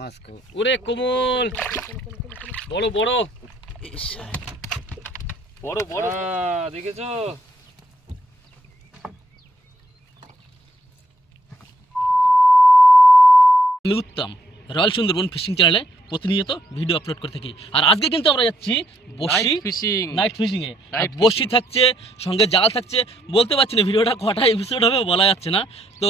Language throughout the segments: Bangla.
মাছ ওরে কোমল বড় বড় বড় বড় দেখেছো? আমি উত্তম রয়্যাল সুন্দরবন ফিশিং চ্যানেলে প্রতিনিয়ত ভিডিও আপলোড করে থাকি। আর আজকে কিন্তু আমরা যাচ্ছি বসি ফিশিং, নাইট ফিশিং এ। বসি থাকছে, সঙ্গে জাল থাকছে। বলতে পারছি না ভিডিওটা কটা এপিসোড হবে বলা যাচ্ছে না, তো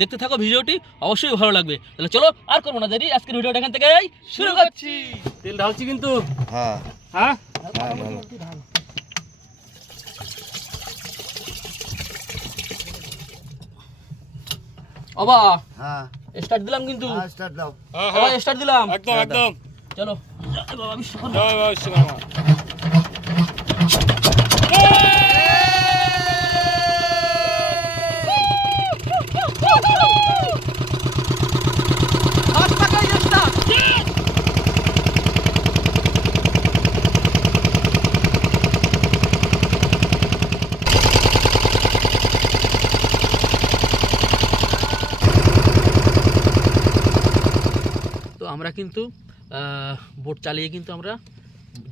দেখতে থাকো ভিডিওটি, অবশ্যই ভালো লাগবে। তাহলে চলো আর করবো না দেরি, আজকের ভিডিওটা এখান থেকে শুরু করছি। তেল ঢালছি কিন্তু। হ্যাঁ হ্যাঁ অবা হ্যাঁ স্টার্ট দিলাম কিন্তু। স্টার্ট দাও। স্টার্ট দিলাম একদম একদম। চলো। জয় বাবা বিশ্বকর্মা। তো আমরা কিন্তু বোট চালিয়ে কিন্তু আমরা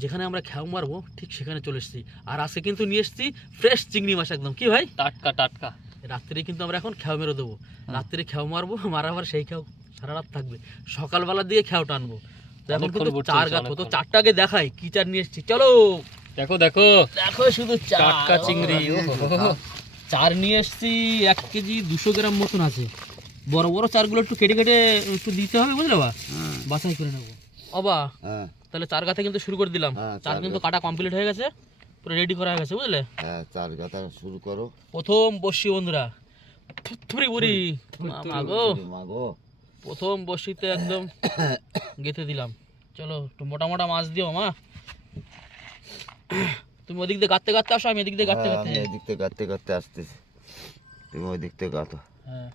যেখানে আমরা খেউ মারবো ঠিক সেখানে চলে এসেছি। আর আজকে কিন্তু নিয়ে এসেছি ফ্রেশ চিংড়ি মাছ, একদম কি ভাই টাটকা টাটকা। রাত্রে কিন্তু আমরা এখন খেউ মেরে দেবো। রাত্রে খেউ মারবো, মারাবার সেই খেউ সারা রাত থাকবে, সকালবেলার দিকে খেউ টানবো। তো এখন কিন্তু চার গাছ, তো চারটাকে দেখাই কি চার নিয়ে এসেছি। চলো দেখো দেখো দেখো শুধু টাটকা চিংড়ি। চার নিয়ে এসেছি 1 কেজি 200 গ্রাম মতন আছে। বড় বড় চারগুলো একটু কেটে কেটে একটু দিতে হবে, বুঝলে বা বাছাই করে নেবো। অবা তাহলে চার গাথা কিন্তু শুরু করে দিলাম। চার কিন্তু কাটা কমপ্লিট হয়ে গেছে, পুরো রেডি করা হয়ে গেছে, বুঝলে। হ্যাঁ চার গাথা শুরু করো। প্রথম বসি বন্ধুরা, বুড়ি মাগো প্রথম বসিতে একদম গেঁথে দিলাম। চলো একটু মোটা মোটা মাছ দিও মা। তুমি ওদিক দিয়ে গাঁততে গাঁততে আসো, আমি এদিক দিয়ে গাঁততে গাঁততে যাই। এদিক থেকে গাঁততে গাঁততে আসতেছি, তুমি ওই দিক থেকে গাঁতো। হ্যাঁ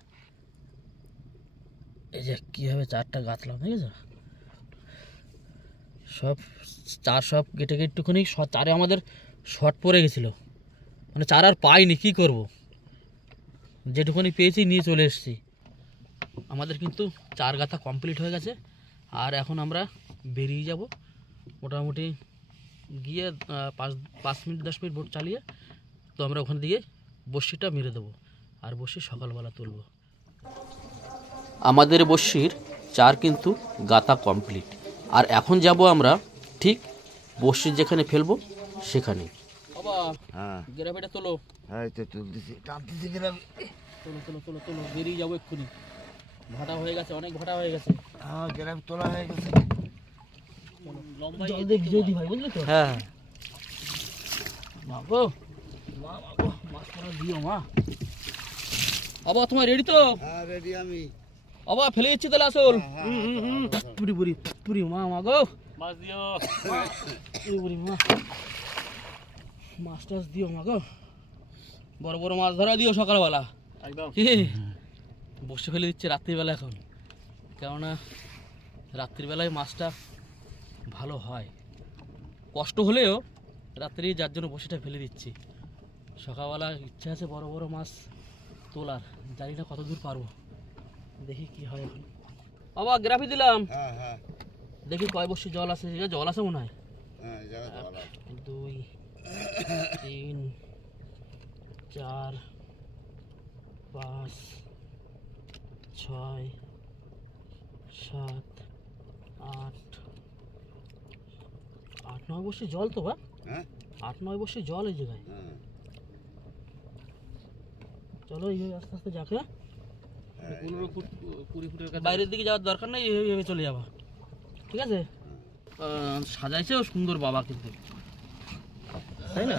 এই যে কীভাবে চারটা গাঁথলাম, ঠিক আছে। সব চার সব কেটে কেটে একটুখানি চারে আমাদের শর্ট পড়ে গেছিলো, মানে চার আর পাইনি, কী করব, যেটুকুনি পেয়েছি নিয়ে চলে এসেছি। আমাদের কিন্তু চার গাথা কমপ্লিট হয়ে গেছে। আর এখন আমরা বেরিয়ে যাব মোটামুটি গিয়ে 5 মিনিট 10 মিনিট বোট চালিয়ে, তো আমরা ওখান দিয়ে বড়শিটা মেরে দেবো আর বড়শি সকালবেলা তুলব। আমাদের বড়শির চার কিন্তু গাথা কমপ্লিট। আর এখন যাব আমরা ঠিক বড়শি যেখানে ফেলবো সেখানে। হ্যাঁ গ্রাফিটা তোলো। হ্যাঁ তো তুলতেছি, টানতেছি গ্রাম। তোলো তোলো তোলো তোলো, বেরিয়ে যাবো এক্ষুনি। ভাটা হয়ে গেছে, অনেক ভাটা হয়ে গেছে। হ্যাঁ গ্রাম তোলা হয়ে গেছে। জল দিয়ে ভিজিয়ে দিই ভাই, বুঝলি তো। হ্যাঁ মা গো মা, মা গো মাছ মারা দিও মা। আবা তোমার রেডি তো? হ্যাঁ রেডি আমি। আবা ফেলে দিচ্ছি তাহলে আসল। পুরি পুরি পুরি মা, মা গো মাছ দিও। পুরি পুরি মা, মাছ টাছ দিও মা গো। বড় বড় মাছ ধরা দিও সকালবেলা একদম। বসে ফেলে দিচ্ছে রাত্রিবেলা এখন, কেননা রাত্রিবেলায় মাছটা ভালো হয়। কষ্ট হলেও রাত্রি যার জন্য বসেটা ফেলে দিচ্ছি। সকালবেলা ইচ্ছা আছে বড় বড় মাছ তোলার, জানি না কত দূর পারবো, দেখি কি হয় এখন। বাবা গ্রাফি দিলাম। হ্যাঁ হ্যাঁ দেখি কয় বসে জল আছে, জল আছে মনে হয়। হ্যাঁ জায়গা তোলা। 2 3 4 5 6 7 8 8-9 বসে জল তো বা। হ্যাঁ 8-9 বসে জল এই জায়গায়। হ্যাঁ চলো এইভাবে আস্তে আস্তে যাকে 15 ফুট 20 ফুটের কাছে বাইরের দিকে যাওয়ার দরকার নেই, এইভাবে চলে যাবা, ঠিক আছে। সাজাইছেও সুন্দর বাবা কিন্তু, তাই না?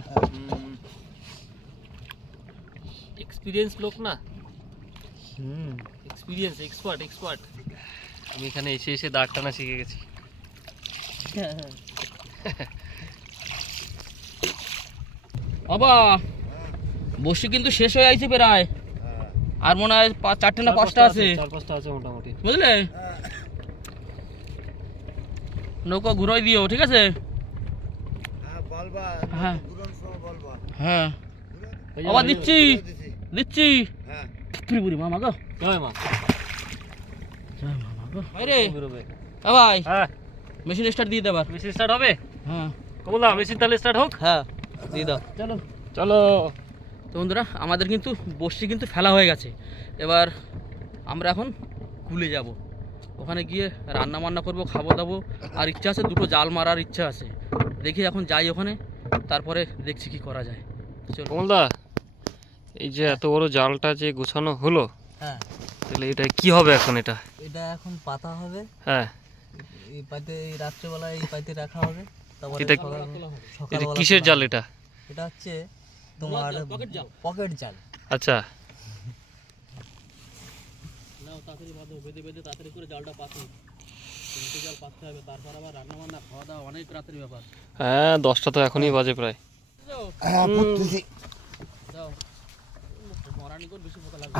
এক্সপিরিয়েন্স লোক না, এক্সপিরিয়েন্স এক্সপার্ট। আমি এখানে এসে এসে দাগ টানা শিখে গেছি। বাবা বসি কিন্তু শেষ হয়ে আইছে প্রায়, আর মনে হয় 4টে না 5টা আছে, 4-5টা আছে মোটামুটি, বুঝলে। নৌকা ঘুরাই দিও, ঠিক আছে। হ্যাঁ বলবা। হ্যাঁ পুরন সময় বলবা। হ্যাঁ আবার দিচ্ছি দিচ্ছি। হ্যাঁ পুরি পুরি মামা গো, জয় মা। জয় মামা গো। বাইরে বেরোবে ভাই হ্যাঁ মেশিন স্টার্ট দিয়ে দেবার। মেশিন স্টার্ট হবে? হ্যাঁ কমলদা মেশিন তাহলে স্টার্ট হোক। হ্যাঁ দিয়ে দাও। চলো চলো। তো বন্ধুরা আমাদের কিন্তু বড়শি কিন্তু ফেলা হয়ে গেছে। এবার আমরা এখন কুলে যাব, ওখানে গিয়ে রান্না বান্না করবো, খাবো দাবো, আর ইচ্ছা আছে দুটো জাল মারার ইচ্ছা আছে। দেখি এখন যাই ওখানে, তারপরে দেখছি কি করা যায়। চলো। কমলদা এই যে এত বড় জালটা যে গোছানো হলো, হ্যাঁ তাহলে এটা কি হবে এখন? এটা এটা এখন পাতা হবে, হ্যাঁ এই পাইতে এই রাত্রেবেলা এই পাইতে রাখা হবে, তারপরে এটা সকালবেলা এটা কিসের জাল এটা? এটা হচ্ছে তোমার পকেট জাল। আচ্ছা নাও তাড়াতাড়ি বাঁধো, বেঁধে বেঁধে তাড়াতাড়ি করে জালটা পাতো, তিনটে জাল পাততে হবে, তারপর আবার রান্না বান্না খাওয়া দাওয়া অনেক রাতের ব্যাপার। হ্যাঁ 10টা তো এখনই বাজে প্রায়। হ্যাঁ পড়তেছি। যাও মরানি করে বেশি পোকা লাগবে।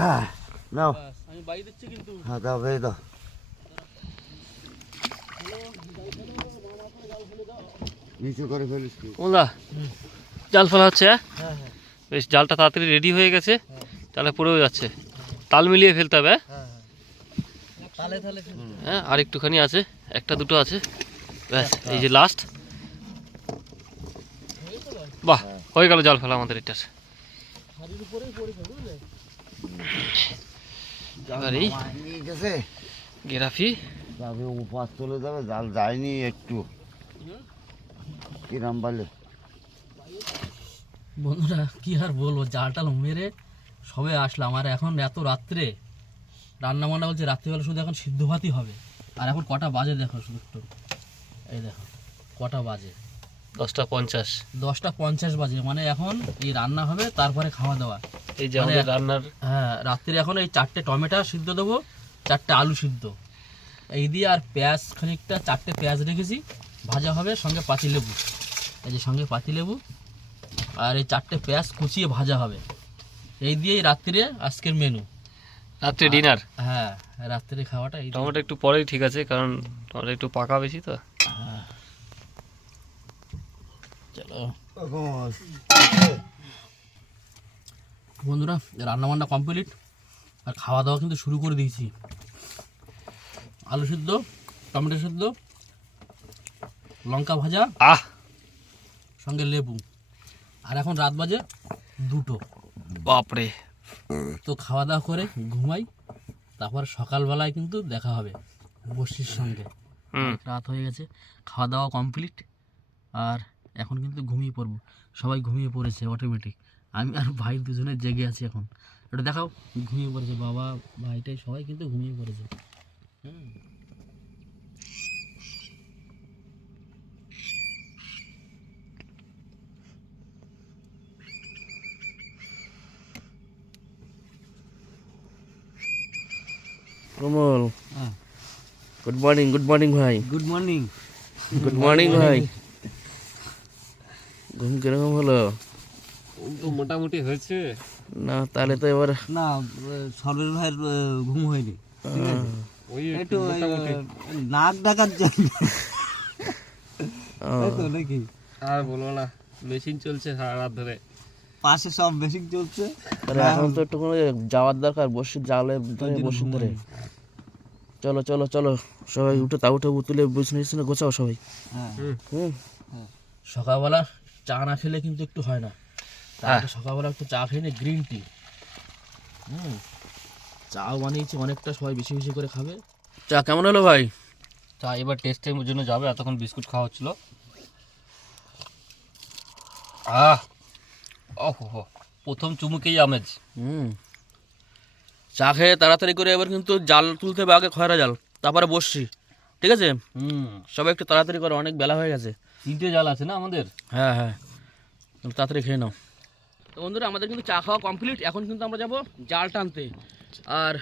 নাও ব্যাস, আমি বাই দিচ্ছি কিন্তু। হ্যাঁ দাও বেশ দাও। নিচু করে ফেলিস তুই। কমলদা জাল ফেলা হচ্ছে? হ্যাঁ হ্যাঁ হ্যাঁ বেশ, জালটা তাড়াতাড়ি রেডি হয়ে গেছে, তাহলে পড়েও যাচ্ছে। তাল মিলিয়ে ফেলতে হবে। হ্যাঁ তালে তালে হ্যাঁ আর একটুখানি আছে, একটা দুটো আছে, ব্যাস এই যে লাস্ট। বাহ হয়ে গেল জাল ফেলা আমাদের এটার। শাড়ির উপরেই পড়েছে বুঝলে। এবার এই নিয়ে গেছে গেরাফি যাবে, উপাস চলে যাবে, জাল যায়নি একটু। কিরাম বলে বন্ধুরা কি আর বলবো, জাল টাল মেরে সবে আসলাম, আর এখন এত রাত্রে রান্না বান্না বলছে রাত্রিবেলা শুধু এখন সিদ্ধ ভাতই হবে। আর এখন কটা বাজে দেখো শুধু একটু, এই দেখো কটা বাজে, 10:50। 10:50 বাজে, মানে এখন এই রান্না হবে তারপরে খাওয়া দাওয়া। এই যে আমাদের রান্নার হ্যাঁ রাত্রে এখন এই 4টে টমেটো সিদ্ধ দেবো, 4টে আলু সিদ্ধ এই দিয়ে, আর পেঁয়াজ খানিকটা 4টে পেঁয়াজ রেখেছি ভাজা হবে, সঙ্গে পাতি লেবু, এই যে সঙ্গে পাতি লেবু, আর এই 4টে পেঁয়াজ কুচিয়ে ভাজা হবে। এই দিয়েই রাত্রে আজকের মেনু, রাত্রে ডিনার। হ্যাঁ রাত্রে খাওয়াটা এই দিয়ে। টমেটো একটু পরেই ঠিক আছে, কারণ টমেটো একটু পাকা বেশি তো। চলো বন্ধুরা রান্না বান্না কমপ্লিট, আর খাওয়া দাওয়া কিন্তু শুরু করে দিয়েছি। আলু সিদ্ধ, টমেটো সিদ্ধ, লঙ্কা ভাজা, আহ সঙ্গে লেবু, আর এখন রাত বাজে 2টো। বাপরে। তো খাওয়া দাওয়া করে ঘুমাই, তারপর সকালবেলায় কিন্তু দেখা হবে বসির সঙ্গে। রাত হয়ে গেছে, খাওয়া দাওয়া কমপ্লিট, আর এখন কিন্তু ঘুমিয়ে পড়বো। সবাই ঘুমিয়ে পড়েছে অটোমেটিক, আমি আর ভাই দুজনে জেগে আছি এখন। এটা দেখাও, ঘুমিয়ে পড়েছে বাবা ভাইটাই, সবাই কিন্তু ঘুমিয়ে পড়েছে। কমল গুড মর্নিং ভাই। Good morning. গুড মর্নিং ভাই। ঘুম কিরকম হলো? তো মোটামুটি হয়েছে না তাহলে তো এবার না সর্বের ভাইয়ের ঘুম হয়নি, ওই একটু নাক ডাকার জন্য, তাই তো নাকি? আর বলবো না, মেশিন চলছে সারা রাত ধরে। পাশে সব বেশি চলছে, তাহলে এখন তো একটু যাওয়ার দরকার, বসে জালে বসে ধরে। চলো চলো চলো সবাই উঠে, তা উঠে তুলে বিছানা গোছাও সবাই। হ্যাঁ সকালবেলা চা না খেলে কিন্তু একটু হয় না, তাহলে সকালবেলা একটু চা খেয়ে নে, গ্রিন টি। চাও বানিয়েছি অনেকটা, সবাই বেশি বেশি করে খাবে। চা কেমন হলো ভাই? চা এবার টেস্টের জন্য যাবে, এতক্ষণ বিস্কুট খাওয়া হচ্ছিল। ওহো প্রথম চুমুকেই আমেজ। চা খেয়ে তাড়াতাড়ি করে এবার কিন্তু জাল তুলতে হবে, আগে খয়রা জাল, তারপরে বসছি, ঠিক আছে? সবাই একটু তাড়াতাড়ি করে, অনেক বেলা হয়ে গেছে। 3টে জাল আছে না আমাদের? হ্যাঁ হ্যাঁ তাড়াতাড়ি খেয়ে নাও। তো বন্ধুরা আমাদের কিন্তু চা খাওয়া কমপ্লিট, এখন কিন্তু আমরা যাব জাল টানতে। আর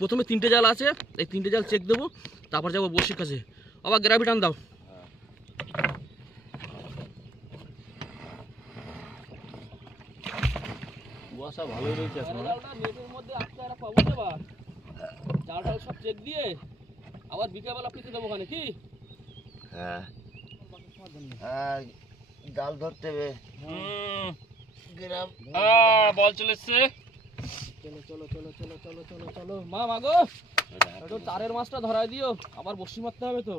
প্রথমে 3টে জাল আছে, এই 3টে জাল চেক দেবো, তারপর যাবো বসির কাছে। আবার গ্রাভি টান দাও। কুয়াশা ভালোই রয়েছে এখন। নেটের মধ্যে আটকে রাখা বুঝতে পার, জাল টাল সব চেক দিয়ে আবার বিকেলবেলা পিছিয়ে দেবো ওখানে, কি? হ্যাঁ জাল ধরতে হবে। বল চলে এসছে। চলো চলো চলো চলো চলো চলো চলো মা মাগো। তো চারের মাছটা ধরায় দিও, আবার বসি মারতে হবে তো।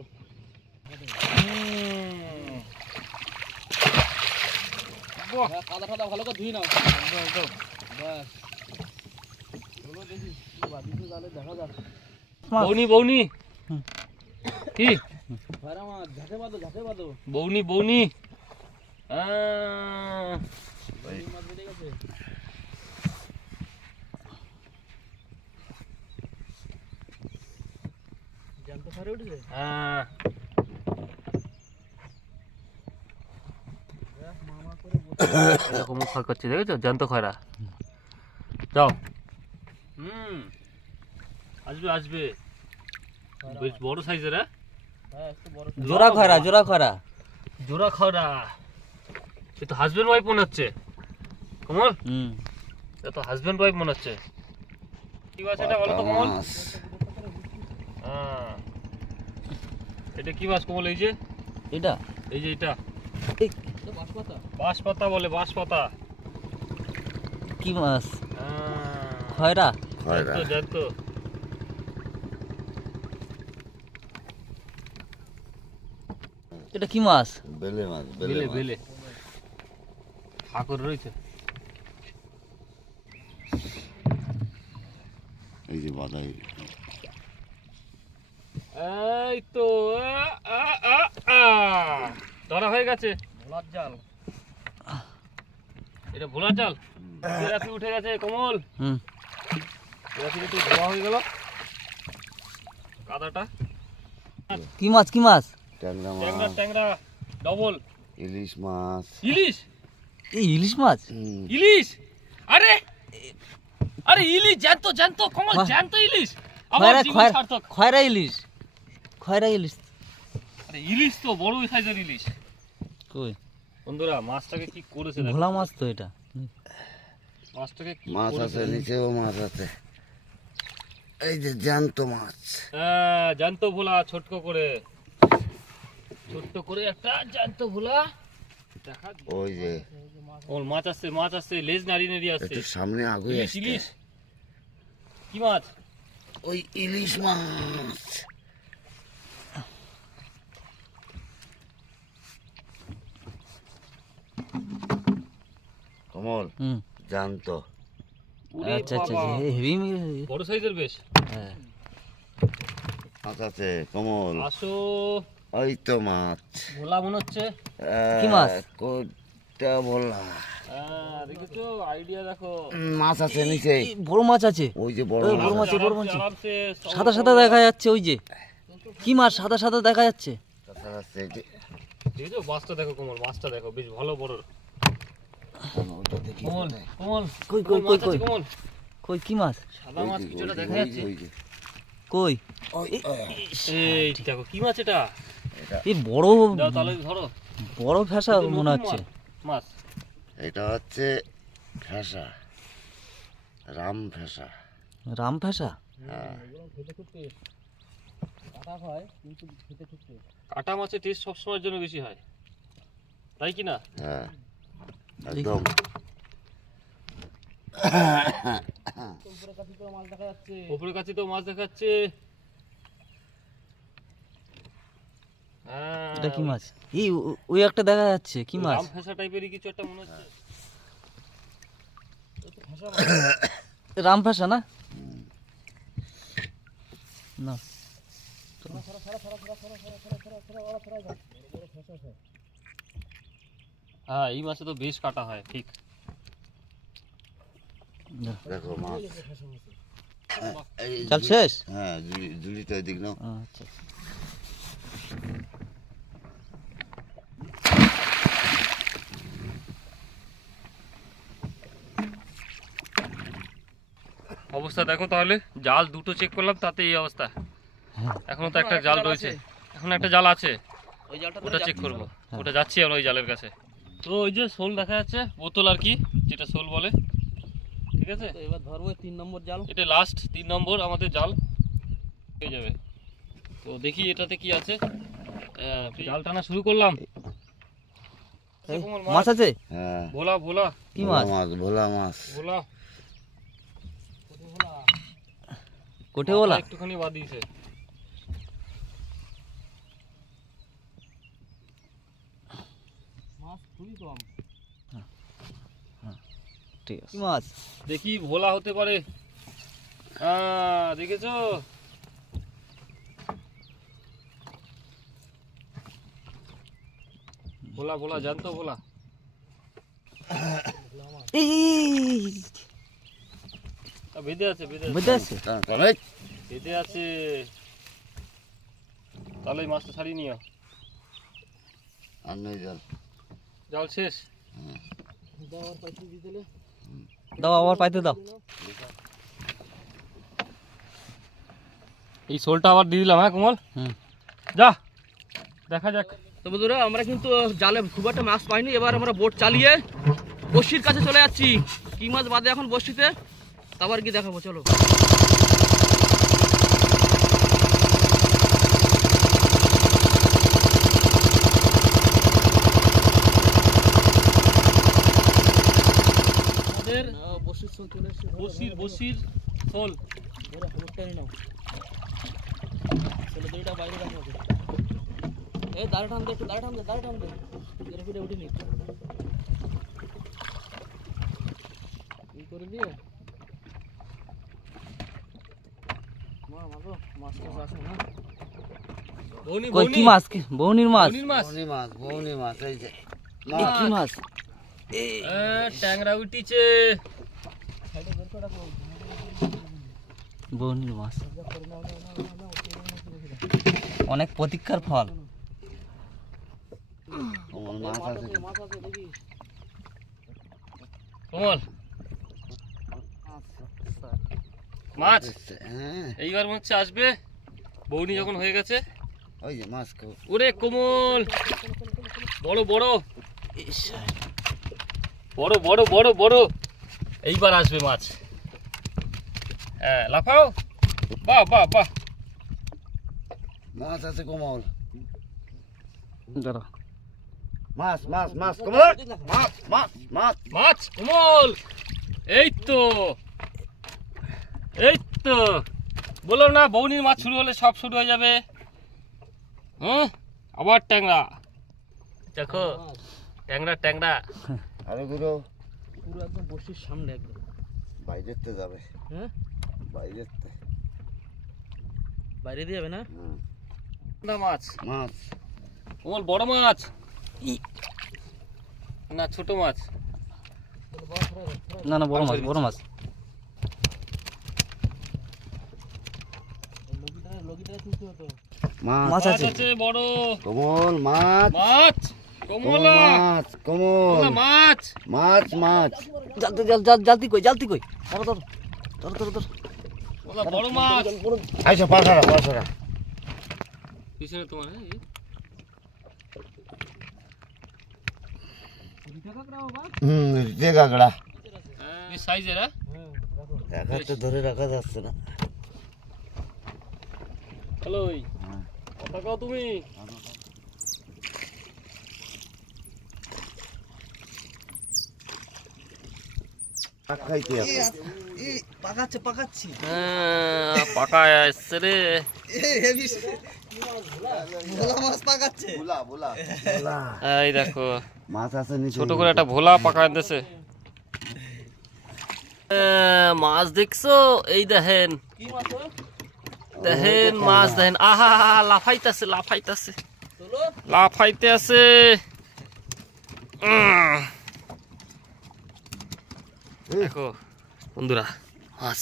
কাদা টাদা ভালো করে ধুই নাও। ব্যাস চলো দেখি কি বাদিতে জালে দেখা যাক। বৌনি বৌনি কি ভাইরা মাছ ঝাঁকে বাঁধো বৌনি বৌনি মাছ বেড়ে গেছে। জ্যান্ত ফারে উঠেছে। মামা করে এরকম ক্ষয় করছে দেখেছো জ্যান্ত খয়রা। যাও আসবে আসবে বেশ বড় সাইজের। হ্যাঁ একটু বড় জোড়া খরা জোড়া খয়রা। সে তো হাজবেন্ড ওয়াইফ মনে হচ্ছে কমল। এটা তো হাজবেন্ড ওয়াইফ মনে হচ্ছে। কি মাছ এটা বলো তো কমল? মাছ। এটা কি মাছ কমল? এই যে এটা এই যে এটা বাঁশপাতা। বাঁশপাতা বলে, বাঁশপাতা। কি মাছ? খয়রা। খয়রা। জ্যান্ত। এটা কি মাছ? বেলে মাছ, বেলে বেলে মাছ। বেলে ঠাকুর রয়েছে। এই যে বাদাই। এই তো ধরা হয়ে গেছে। ভোলার জাল। এটা ভোলার জাল। জিলাপি উঠে গেছে কমল। জিলাপি একটু ধোয়া হয়ে গেল কাদাটা। কি মাছ? কি মাছ? ট্যাংরা ট্যাংরা মাছ, ট্যাংরা ডবল। ইলিশ মাছ। ইলিশ এই ইলিশ মাছ? ইলিশ। আরে আরে ইলিশ জ্যান্ত জ্যান্ত কমল, জ্যান্ত ইলিশ। আবার খয়রা জিনিস সার্থক। খয়রা ইলিশ। খয়রা ইলিশ। আরে ইলিশ তো বড় সাইজের ইলিশ। কই বন্ধুরা মাছটাকে কি করেছে দেখো। ভোলা মাছ তো এটা। মাছটাকে কি মাছ করেছে। আছে, নিচেও মাছ আছে। এই যে জ্যান্ত মাছ। হ্যাঁ জ্যান্ত ভোলা, ছোট্ট করে একটা জ্যান্ত ভোলা। দেখা ওই যে ওর মাছ আসছে লেজ নাড়ি নাড়ি আসছে। একটু সামনে আগুয়ে ইলিশ আসছে। ইলিশ কি মাছ? ওই ইলিশ মাছ। কমল জ্যান্ত। ওরে আচ্ছা আচ্ছা বাবা, হেভি। বড় সাইজের বেশ। হ্যাঁ মাছ আছে কমল। আসো ওই তো মাছ। ভোলা মনে হচ্ছে। কি মাছ? কোটা বললা। দেখেছো আইডিয়া দেখো। মাছ আছে নিচে। এই বড় মাছ আছে। ওই যে বড় ওই মাছ বড় মাছ। আছে। বড় মাছ। আরামসে সাদা সাদা দেখা যাচ্ছে ওই যে। কি মাছ? সাদা সাদা দেখা যাচ্ছে। তাছাড়া আছে এই যে। দেখেছো মাছটা দেখো কমল, মাছটা দেখো বেশ ভালো বড়। ওটা দেখি কমল কোথায়? কমল কই কই কই কই কই কই কমল। কই কি মাছ? সাদা মাছ ওই যে, কিছুটা ওই যে, দেখা ওই যাচ্ছে। যে, ওই যে। কই? এই দেখো কি মাছ এটা। এই বড় দাও তাহলে ধরো। বড় ফেসা এটা মনে নতুন হচ্ছে। মাছ। এটা হচ্ছে ফেসা, রাম ফেসা। রাম ফেসা। হ্যাঁ। খেতে খুব টেস্ট। কাটা হয় কিন্তু খেতে খুব টেস্ট। কাটা মাছের টেস্ট সবসময়ের জন্য বেশি হয়, তাই কি না? হ্যাঁ একদম। উপরে কাছে তো মাছ দেখা যাচ্ছে। উপরের কাছে তো মাছ দেখাচ্ছে। হ্যাঁ, এটা কি মাছ? এই ওই একটা দেখা যাচ্ছে। কি মাছ? রাম ফেসা টাইপেরই কিছু একটা মনে হচ্ছে। রাম ফেসা না? না হ্যাঁ এই মাছে তো বেশ কাটা হয় ঠিক। দেখো মাছ। এই চাল শেষ? হ্যাঁ জুড়িটা দিক নাও। আচ্ছা অবস্থা দেখো তাহলে, জাল দুটো চেক করলাম তাতে এই অবস্থা। এখনো তো একটা জাল রয়েছে, এখন একটা জাল আছে, ওই জালটা ওটা চেক করবো। ওটা যাচ্ছি আমরা ওই জালের কাছে। তো ওই যে শোল দেখা যাচ্ছে, বোতল আর কি, যেটা শোল বলে। ঠিক আছে, তো এবার ধরবো 3 নম্বর জাল। এটা লাস্ট 3 নম্বর আমাদের জাল হয়ে যাবে। তো দেখি এটাতে কি আছে। জাল টানা শুরু করলাম। এই, মাছ আছে? হ্যাঁ ভোলা ভোলা কি ভোলা মাছ? মাছ, ভোলা মাছ। ভোলা কোটে বলা একটুখানি বাদ দিয়েছে। মাছ খুবই কম। ঠিক আছে মাছ দেখি ভোলা হতে পারে। দেখেছো? ভোলা ভোলা জানতো ভোলা। বেঁধে আছে বুঝতে আছে বেঁধে আছে। তাহলে এই মাছটা ছাড়িয়ে নিও। আর নই জল জল শেষ। দাও আবার পাইতে দাও। এই শোলটা আবার দিয়ে দিলাম। হ্যাঁ কোমল, যা দেখা যাক। তো বন্ধুরা আমরা কিন্তু জালে খুব একটা মাছ পাইনি। এবার আমরা বোট চালিয়ে বড়শির কাছে চলে যাচ্ছি। কি মাছ বাদে এখন বড়শিতে তারপর কি দেখাবো, চলো। আমাদের বড়শির শোল চলে এসেছে। বসির শোল। চলো দুইটা বাইরে রাখো। এই দাঁড়া টান দে, একটু দাঁড়া টান দে, দাঁড়া টান দে। এর ফিরে উঠিনি কি করে দিয়ে মাছ আছে না। বৌনি কই কি মাছ? বৌনির মাছ। বৌনির মাছ। বৌনি মাছ এই যে এই কি মাছ? ট্যাংরা উঠিছে। বৌনির মাছ অনেক প্রতীক্ষার ফল। কোমল মাছ আছে কোমল মাছ। হ্যাঁ এইবার মনে হচ্ছে আসবে। বৌনি যখন হয়ে গেছে। ওই যে মাছ ওরে কোমল, বড় বড় বড় বড় বড় বড়। এইবার আসবে মাছ। হ্যাঁ লাফাও। বাহ বাহ বাহ। মাছ আছে কোমল দাঁড়া মাছ মাছ মাছ কোমল মাছ মাছ মাছ মাছ কোমল। এই তো এই তো বললাম না, বৌনির মাছ শুরু হলে সব শুরু হয়ে যাবে। হ্যাঁ আবার ট্যাংরা। দেখো ট্যাংরা ট্যাংরা। আরে গুরু পুরো একদম বড়শির সামনে একদম বাইরেতে যাবে। হ্যাঁ বাইরেতে বাইরে দিয়ে যাবে না। না মাছ মাছ কোমল, বড় মাছ না ছোট মাছ? না না বড় মাছ, বড় মাছ। মাছ মাছ আছে আছে বড় কোমল মাছ মাছ। কমলা মাছ কোমল মাছ। মাছ মাছ জালতি জালতি কই, জালতি কই? ধরো ধরো ধরো ধরো ধরো। কমলা বড় মাছ। আইসো পাশারা পিছনে তোমার। যে কাঁকড়া এই সাইজের। দেখাতে ধরে রাখা যাচ্ছে না। হ্যালো কথা কও তুমি। খাইতে আছে পাকাচ্ছে পাকাচ্ছি পাকা আসছে রে। ভোলা মাছ পাকাচ্ছে। বুলা বুলা এই দেখো মাছ আছে নিচে ছোট করে একটা ভোলা পাকা দিতেছে। মাছ দেখছো? এই দেখেন কি মাছ? দেখেন মাছ দেখেন। আহা লাফাইতেছে লাফাইতেছে লাফাইতে আছে। দেখো বন্ধুরা মাছ।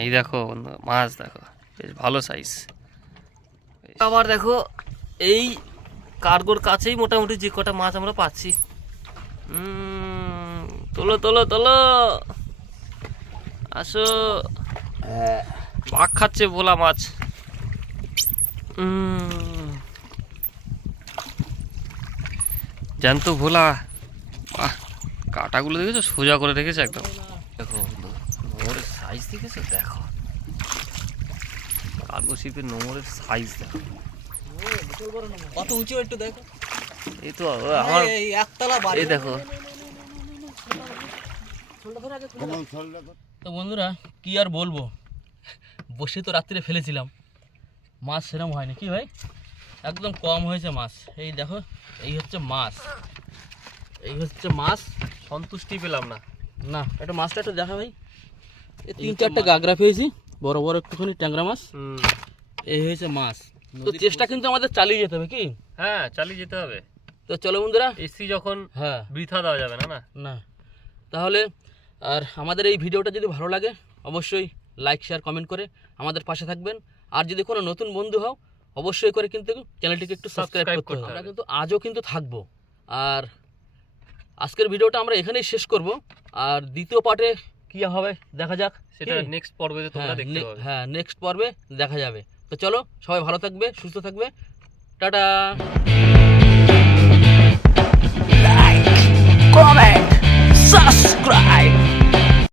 এই দেখো বন্ধু মাছ দেখো, বেশ ভালো সাইজ। আবার দেখো এই কার্গোর কাছেই মোটামুটি যে কটা মাছ আমরা পাচ্ছি। তোলো তোলো তোলো আসো। পাক খাচ্ছে ভোলা মাছ। জ্যান্ত ভোলা। বাহ, কাঁটাগুলো দেখেছো সোজা করে রেখেছে একদম। দেখো নোংরের সাইজ দেখেছো? দেখো কার্গো শিপের নোংরের সাইজ দেখো কত উঁচু একটু দেখো। এই তো আমার এই একতলা বাড়ি। এই দেখো তো বন্ধুরা কি আর বলবো, বসে তো রাত্রে ফেলেছিলাম, মাছ সেরকম হয়নি কি ভাই, একদম কম হয়েছে মাছ। এই দেখো এই হচ্ছে মাছ, এই হচ্ছে মাছ। সন্তুষ্টি পেলাম না। না এটা মাছটা একটু দেখা ভাই, এই 3-4টা গাগরা পেয়েছি, বড় বড় একটুখানি ট্যাংরা মাছ। এই হয়েছে মাছ। তো চেষ্টা কিন্তু আমাদের চালিয়ে যেতে হবে কি? হ্যাঁ, চালিয়ে যেতে হবে। তো চলো বন্ধুরা, এসি যখন হ্যাঁ বৃথা দেওয়া যাবে না। না তাহলে আর আমাদের এই ভিডিওটা যদি ভালো লাগে অবশ্যই লাইক শেয়ার কমেন্ট করে আমাদের পাশে থাকবেন। আর যদি কোনো নতুন বন্ধু হও অবশ্যই করে কিন্তু চ্যানেলটিকে একটু সাবস্ক্রাইব করতে হবে। আমরা কিন্তু আজও কিন্তু থাকবো। আর আজকের ভিডিওটা আমরা এখানেই শেষ করব, আর দ্বিতীয় পার্টে কি হবে দেখা যাক, সেটা নেক্সট পর্বে তোমরা দেখতে পাবে। হ্যাঁ নেক্সট পর্বে দেখা যাবে। তো চলো সবাই ভালো থাকবে, সুস্থ থাকবে, টাটা। Comment, subscribe.